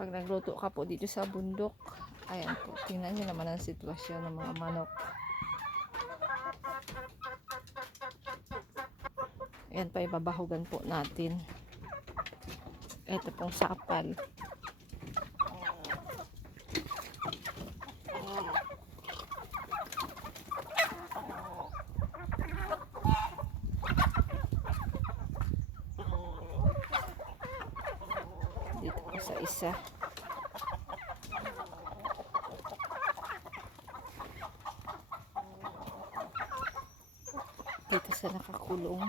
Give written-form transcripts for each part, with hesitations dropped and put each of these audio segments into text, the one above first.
Pag nagluto ka po dito sa bundok, ayan po, tingnan nyo naman ang sitwasyon ng mga manok. Ayan pa, ibabahugan po natin. Ito pong sapal. Dito po sa isa. Dito sa nakakulong.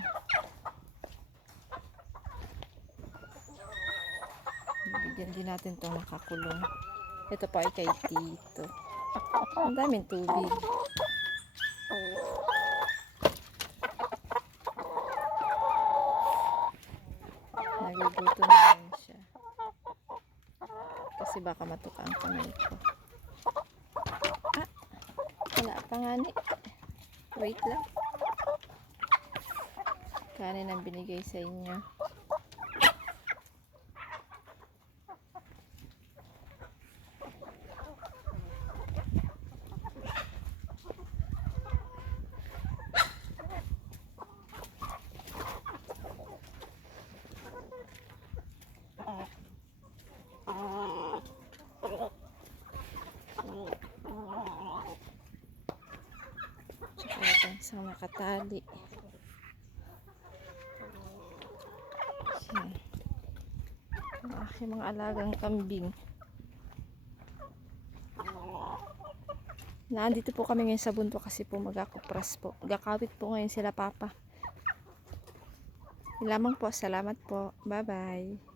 Bibigyan din natin itong nakakulong. Ito pa ay kay Tito. Ang daming tubig. Nagugutom na rin siya. Kasi baka matuka ang kamay ko. Ah! Wala pa nga ni. Wait lang. Kanin ang binigay sa inyo. Tsaka sa makatali. Yan. Ang aking mga alagang kambing. Nandito po kami ngayon sa bundok kasi po magkakupras po. Gakawit po ngayon sila papa. Lamang po. Salamat po. Bye bye.